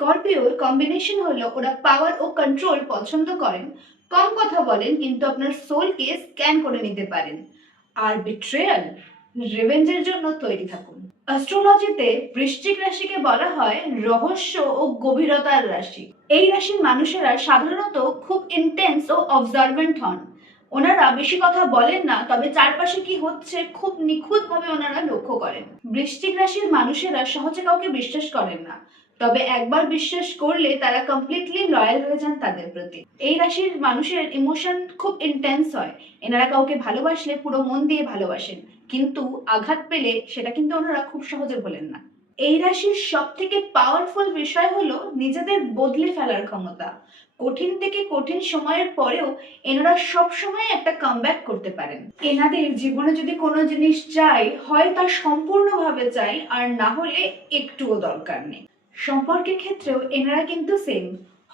স্করপিওর combination হলো ওরা পাওয়ার ও control পছন্দ করেন, কম কথা বলেন কিন্তু আপনার সোলকে স্ক্যান করে নিতে পারেন। আর বিট্রেয়াল, রিভেঞ্জের জন্য তৈরি থাকুন। অ্যাস্ট্রোলজিতে বৃশ্চিক রাশিকে বলা হয় রহস্য ও গভীরতার রাশি। এই রাশির মানুষেরা সাধারণত খুব ইন্টেন্স ও অবজারভেন্ট হন। ওনারা বেশি কথা বলেন না, তবে চারপাশে কি হচ্ছে খুব নিখুঁতভাবে ওনারা লক্ষ্য করেন। বৃশ্চিক রাশির মানুষেরা সহজে কাউকে বিশ্বাস করেন না, তবে একবার বিশ্বাস করলে তারা কমপ্লিটলি লয়াল হয়ে যান তাদের প্রতি। এই রাশির মানুষের ইমোশন খুব ইন্টেন্স হয়। এনারা কাউকে ভালোবাসলে পুরো মন দিয়ে ভালোবাসেন, কিন্তু আঘাত পেলে সেটা কিন্তু ওনারা খুব সহজে ভোলেন না। এই রাশির সব থেকে পাওয়ারফুল বিষয় হলো নিজেদের বদলে ফেলার ক্ষমতা। কঠিন থেকে কঠিন সময়ের পরেও এনারা সব সময় একটা কামব্যাক করতে পারেন। এনাদের জীবনে যদি কোনো জিনিস চাই, হয় তা সম্পূর্ণভাবে চাই, আর না হলে একটুও দরকার নেই। সম্পর্কের ক্ষেত্রেও এনারা কিন্তু সেম,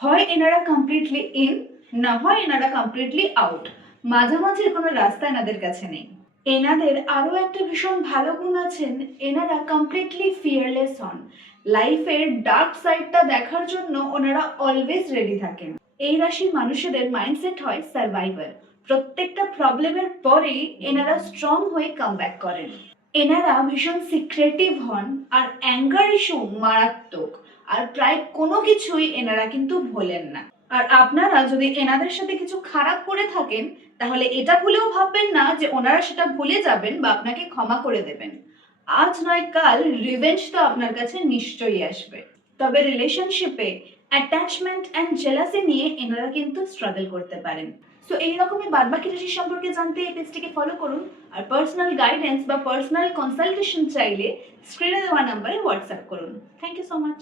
হয় এনারা কমপ্লিটলি ইন, না হয় এনারা কমপ্লিটলি আউট। মাঝামাঝির কোনো রাস্তা এনাদের কাছে নেই। এনাদের আরো একটা ভীষণ ভালো গুণ আছেন, এনারা কমপ্লিটলি ফিয়ারলেস হন। লাইফের ডার্ক সাইডটা দেখার জন্য ওনারা অলওয়েজ রেডি থাকেন। এই রাশির মানুষদের মাইন্ডসেট হয় সার্ভাইভার। প্রত্যেকটা প্রবলেমের পরেই এনারা স্ট্রং হয়ে কামব্যাক করেন। এনারা ভীষণ সিক্রেটিভ হন, আর অ্যাঙ্গার ইস্যু মারাত্মক, আর প্রায় কোনো কিছুই এনারা কিন্তু ভোলেন না। আর আপনারা যদি এনাদের সাথে কিছু খারাপ করে থাকেন, তাহলে এটা ভুলেও ভাববেন না যে ওনারা সেটা ভুলে যাবেন বা আপনাকে ক্ষমা করে দেবেন। আজ নয় কাল রিভেঞ্জ তো আপনার কাছে নিশ্চয়ই আসবে। তবে রিলেশনশিপে অ্যাটাচমেন্ট অ্যান্ড জেলাসি নিয়ে এনারা কিন্তু স্ট্রাগল করতে পারেন। সো এইরকমই বাদবাকি রাশি সম্পর্কে জানতে এই পেজটিকে ফলো করুন। আর পার্সোনাল গাইডেন্স বা পার্সোনাল কনসালটেশন চাইলে স্ক্রিনে দেওয়া নাম্বারে হোয়াটসঅ্যাপ করুন। Thank you so much.